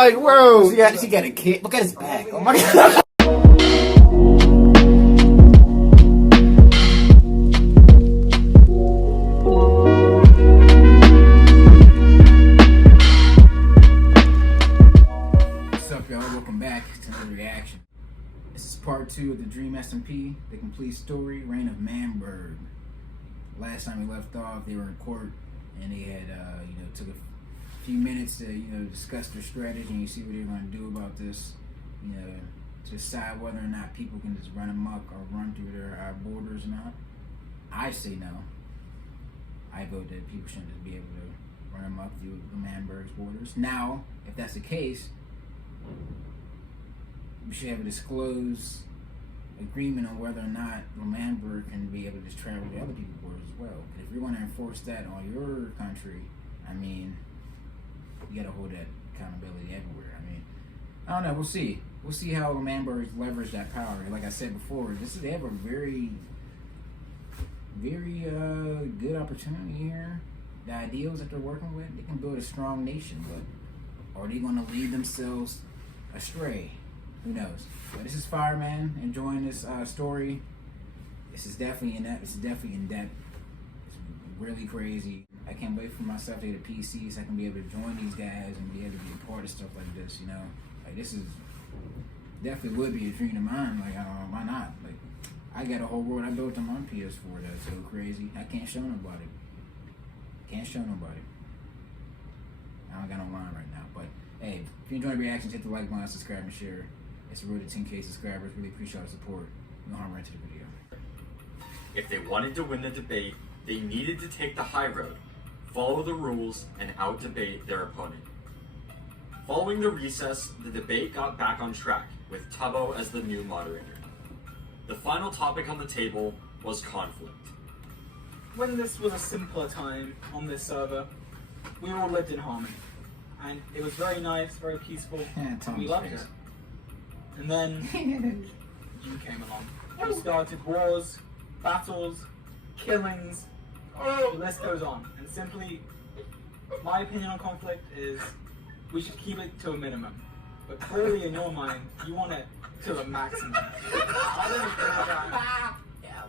like, bro, yeah, she got a kid. Look at his back. Oh my god. What's up, y'all? Welcome back to another reaction. This is part 2 of the Dream SMP, the complete story, Reign of Manburg. Last time we left off, they were in court, and they had, took a few minutes to, discuss their strategy and see what they're going to do about this, to decide whether or not people can just run amok or run through their borders or not. I say no. I vote that people shouldn't just be able to run amok through the Manburg's borders. Now, if that's the case, we should have a disclosed agreement on whether or not Manburg can be able to just travel to other people's borders as well. If you're going to enforce that on your country, I mean, you got to hold that accountability everywhere. I mean, I don't know. We'll see. We'll see how Manburg leverage that power. Like I said before, they have a very, very good opportunity here. The ideals that they're working with, they can build a strong nation, but are they going to lead themselves astray? Who knows? But this is Fireman enjoying this story. This is definitely in depth. It's definitely in depth. It's really crazy. I can't wait for myself to get a PC so I can be able to join these guys and be able to be a part of stuff like this. Like this is definitely would be a dream of mine. Like why not? Like I got a whole world I built on my PS4 that's so crazy. I can't show nobody. Can't show nobody. I don't got no line right now. But hey, if you enjoy the reactions, hit the like button, subscribe, and share. It's a road to 10K subscribers. Really appreciate our support. No harm right to the video. If they wanted to win the debate, they needed to take the high road, follow the rules, and out-debate their opponent. Following the recess, the debate got back on track, with Tubbo as the new moderator. The final topic on the table was conflict. When this was a simpler time on this server, we all lived in harmony. And it was very nice, very peaceful, and we loved it. And then you came along. You started wars, battles, killings, the list goes on. And simply, my opinion on conflict is we should keep it to a minimum. But clearly in your mind, you want it to the maximum. I don't agree with that.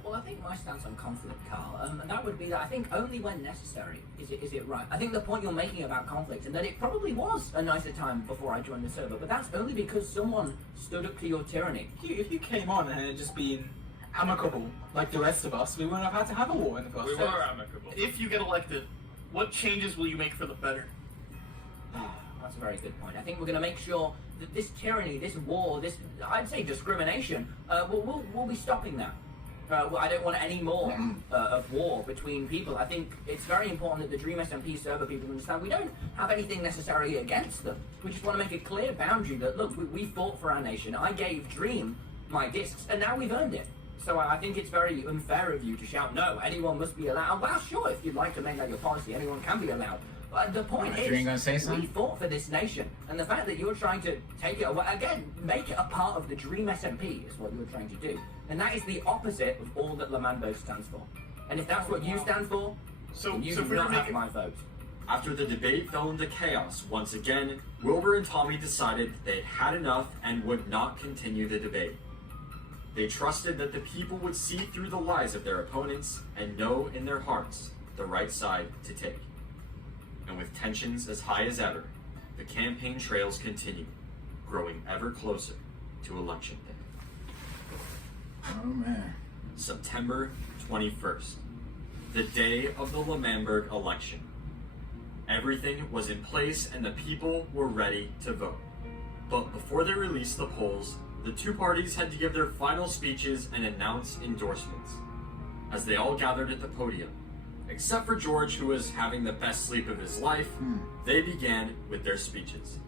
Well, I think my stance on conflict, Carl, that would be that I think only when necessary is it right. I think the point you're making about conflict, and that it probably was a nicer time before I joined the server, but that's only because someone stood up to your tyranny. If you came on and it had just been amicable, like the rest of us, we wouldn't have had to have a war in the first place. We were amicable. If you get elected, what changes will you make for the better? That's a very good point. I think we're going to make sure that this tyranny, this war, this, I'd say discrimination, we'll be stopping that. I don't want any more of war between people. I think it's very important that the Dream SMP server people understand we don't have anything necessarily against them. We just want to make a clear boundary that, look, we fought for our nation. I gave Dream my discs, and now we've earned it. So I think it's very unfair of you to shout, no, anyone must be allowed. Well, sure, if you'd like to make that your policy, anyone can be allowed. But the point is, we fought for this nation, and the fact that you're trying to take it away, again, make it a part of the Dream SMP is what you're trying to do. And that is the opposite of all that Manburg stands for. And if that's what you stand for, then you do not have my vote. After the debate fell into chaos once again, Wilbur and Tommy decided they'd had enough and would not continue the debate. They trusted that the people would see through the lies of their opponents and know in their hearts the right side to take. And with tensions as high as ever, the campaign trails continue, growing ever closer to Election Day. Oh man. September 21st, the day of the Manburg election. Everything was in place and the people were ready to vote. But before they released the polls, the two parties had to give their final speeches and announce endorsements. As they all gathered at the podium, except for George, who was having the best sleep of his life, they began with their speeches.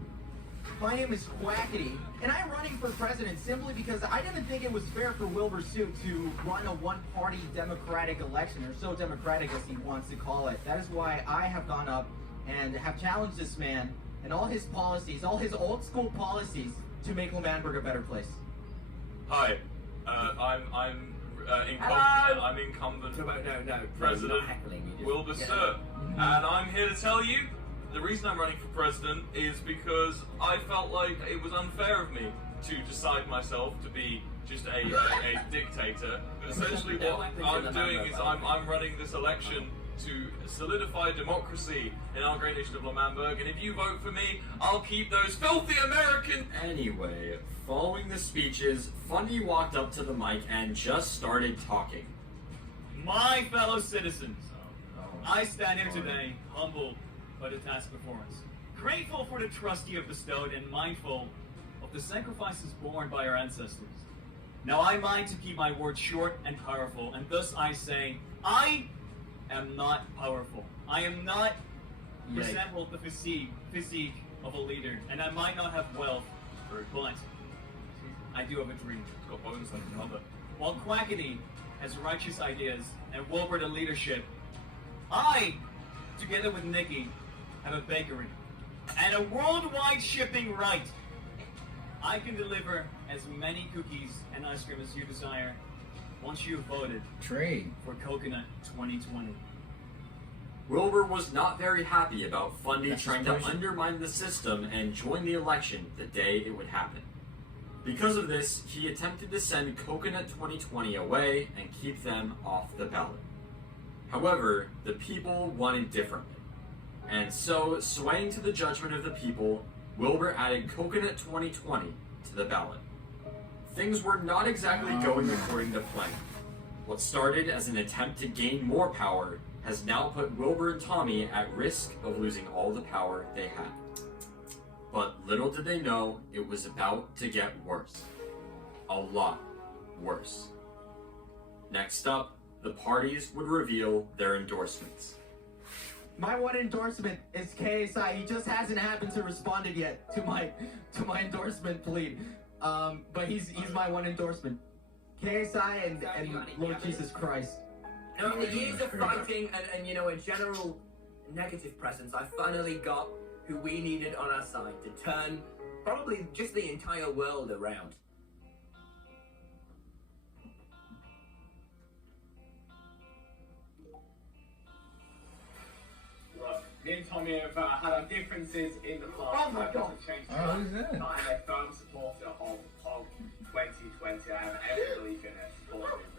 My name is Quackity, and I'm running for president simply because I didn't think it was fair for Wilbur Soot to run a one-party democratic election, or so democratic as he wants to call it. That is why I have gone up and have challenged this man and all his policies, all his old-school policies, to make Manburg a better place. Hi, I'm incumbent No, President Wilbur Soot, and I'm here to tell you The reason I'm running for president is because I felt like it was unfair of me to decide myself to be just a dictator. But essentially what I'm doing is I'm running this election to solidify democracy in our great nation of Manburg, and if you vote for me, I'll keep those filthy American... Anyway, following the speeches, Fundy walked up to the mic and just started talking. My fellow citizens, I stand here today, humbled by the task before us, grateful for the trust you have bestowed and mindful of the sacrifices borne by our ancestors. Now I mind to keep my words short and powerful, and thus I say, I am not powerful. I am not resemble the physique of a leader, and I might not have wealth, but I do have a dream. It's got bones like a mother. While Quackity has righteous ideas and Wilbur the leadership, I, together with Nikki, have a bakery and a worldwide shipping right. I can deliver as many cookies and ice cream as you desire once you've voted Trade for Coconut 2020. Wilbur was not very happy about Fundy That's trying to undermine the system and join the election the day it would happen. Because of this, he attempted to send Coconut 2020 away and keep them off the ballot. However, the people wanted differently. And so, swaying to the judgment of the people, Wilbur added Coconut 2020 to the ballot. Things were not exactly going according to plan. What started as an attempt to gain more power has now put Wilbur and Tommy at risk of losing all the power they had. But little did they know, it was about to get worse. A lot worse. Next up, the parties would reveal their endorsements. My one endorsement is KSI. He just hasn't happened to responded yet to my endorsement plea. But he's my one endorsement. KSI and Lord Jesus Christ. You know, in the years of fighting and you know, a general negative presence, I finally got who we needed on our side to turn probably just the entire world around. Look, me and Tommy have had our differences in the past. Oh my God. Changed who's that? I am a firm supporter of 2020. I have every belief in it. Support movement.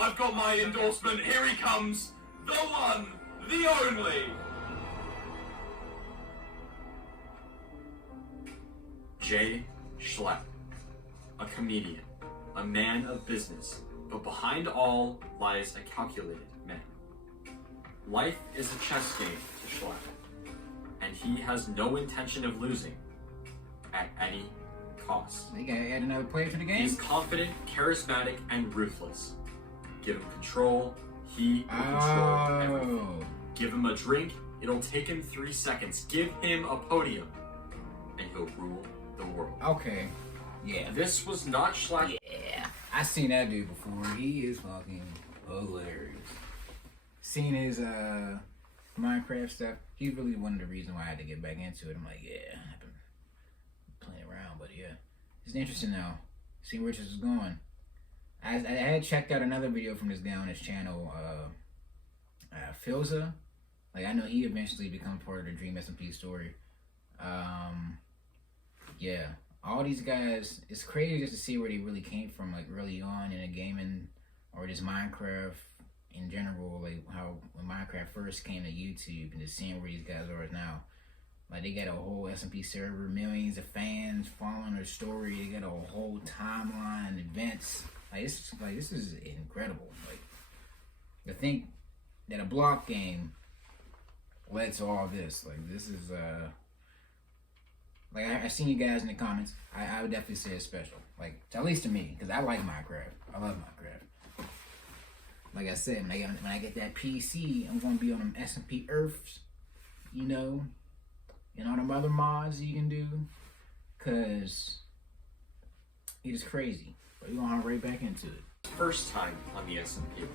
I've got my endorsement, here he comes! The one, the only! Jay Schlepp, a comedian, a man of business, but behind all lies a calculated man. Life is a chess game to Schlepp, and he has no intention of losing at any cost. They gotta add another player to the game. He's confident, charismatic, and ruthless. Give him control, he will control everything. Give him a drink, it'll take him 3 seconds. Give him a podium, and he'll rule the world. Okay. Yeah. This was not Schlepp. Yeah. I seen that dude before. He is fucking hilarious. Seen his Minecraft stuff. He's really one of the reasons why I had to get back into it. I'm like, yeah, I've been playing around, but yeah. It's interesting now. See where this is going. I had checked out another video from this guy on his channel, Filza. Like, I know he eventually becomes part of the Dream SMP story. Yeah, all these guys, it's crazy just to see where they really came from, like, early on in the gaming, or just Minecraft in general, like, how when Minecraft first came to YouTube, and just seeing where these guys are now. Like, they got a whole SMP server, millions of fans following their story, they got a whole timeline, events. This is incredible. Like, to think that a block game led to all this. Like, this is like, I seen you guys in the comments. I would definitely say it's special. Like, at least to me, because I like Minecraft. I love Minecraft. Like I said, when I get that PC, I'm gonna be on them SMP Earths, you know, and all them other mods you can do, cause it is crazy. But we're gonna hop right back into it. First time on the SMP.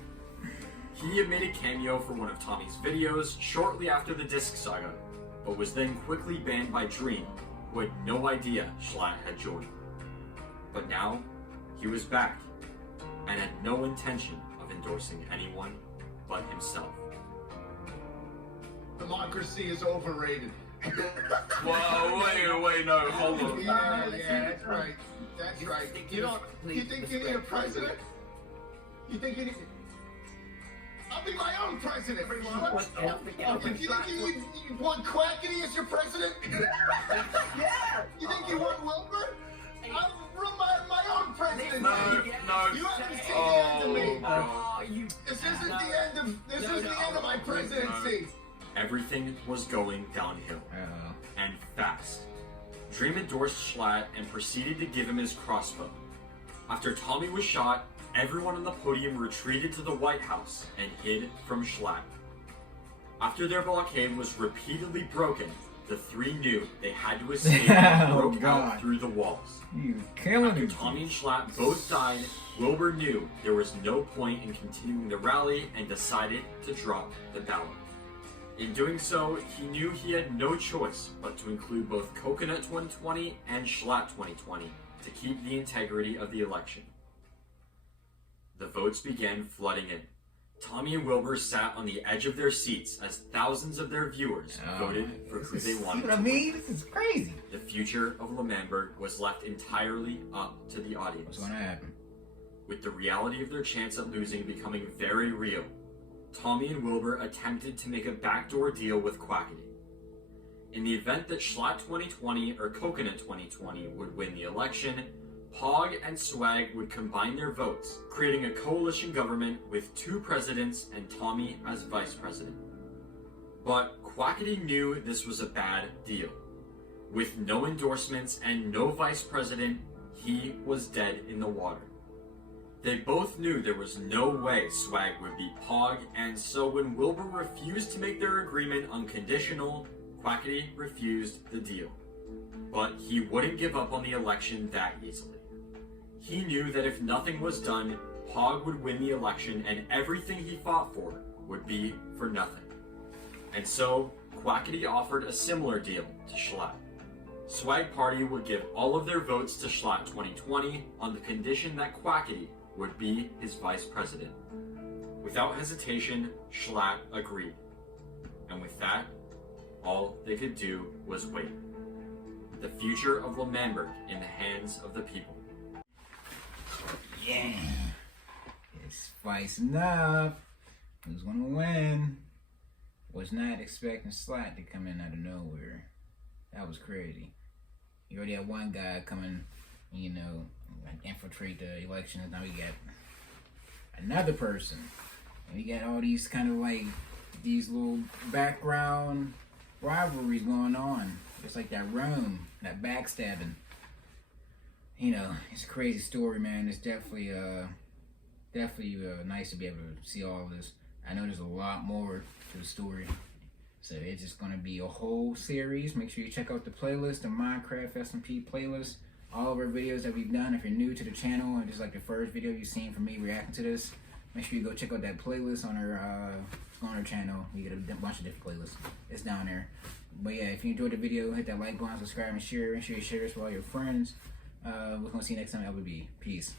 He had made a cameo for one of Tommy's videos shortly after the Disc Saga, but was then quickly banned by Dream, who had no idea Schlatt had joined. But now, he was back, and had no intention of endorsing anyone but himself. Democracy is overrated. Whoa, wait, no, hold on. Yeah, that's right. That's right. You think you need a president? You think you need... I'll be my own president. You think you want Quackity as your president? Yeah. You think you want Wilbur? I'll run my own presidency. No. You haven't seen the end of me. God. This isn't the end of my presidency. Everything was going downhill, and fast. Dream endorsed Schlatt and proceeded to give him his crossbow. After Tommy was shot, everyone on the podium retreated to the White House and hid from Schlatt. After their blockade was repeatedly broken, the three knew they had to escape and broke out through the walls. You killing After me. Tommy and Schlatt both died, Wilbur knew there was no point in continuing the rally and decided to drop the ballot. In doing so, he knew he had no choice but to include both Coconut 2020 and Schlatt 2020 to keep the integrity of the election. The votes began flooding in. Tommy and Wilbur sat on the edge of their seats as thousands of their viewers voted for who they wanted. See what I mean? This is crazy. The future of Manburg was left entirely up to the audience. What's going to happen? With the reality of their chance at losing becoming very real, Tommy and Wilbur attempted to make a backdoor deal with Quackity. In the event that Schlatt 2020 or Coconut 2020 would win the election, Pog and Swag would combine their votes, creating a coalition government with two presidents and Tommy as vice president. But Quackity knew this was a bad deal. With no endorsements and no vice president, he was dead in the water. They both knew there was no way Swag would beat Pog, and so when Wilbur refused to make their agreement unconditional, Quackity refused the deal. But he wouldn't give up on the election that easily. He knew that if nothing was done, Pog would win the election and everything he fought for would be for nothing. And so, Quackity offered a similar deal to Schlatt. Swag Party would give all of their votes to Schlatt 2020 on the condition that Quackity would be his vice president. Without hesitation, Schlatt agreed. And with that, all they could do was wait. The future of Manburg in the hands of the people. Yeah. It's spicing up. Who's gonna win? Was not expecting Schlatt to come in out of nowhere. That was crazy. You already had one guy coming, infiltrate the election, and now we got another person. And we got all these kind of like these little background rivalries going on. Just like that Rome, that backstabbing. It's a crazy story, man. It's definitely nice to be able to see all of this. I know there's a lot more to the story. So it's just going to be a whole series. Make sure you check out the playlist, the Minecraft SMP playlist. All of our videos that we've done. If you're new to the channel and this is like the first video you've seen from me reacting to this, make sure you go check out that playlist on our channel. We get a bunch of different playlists. It's down there. But yeah, if you enjoyed the video, hit that like button, subscribe, and share. Make sure you share this with all your friends. We're going to see you next time. LBB. Peace.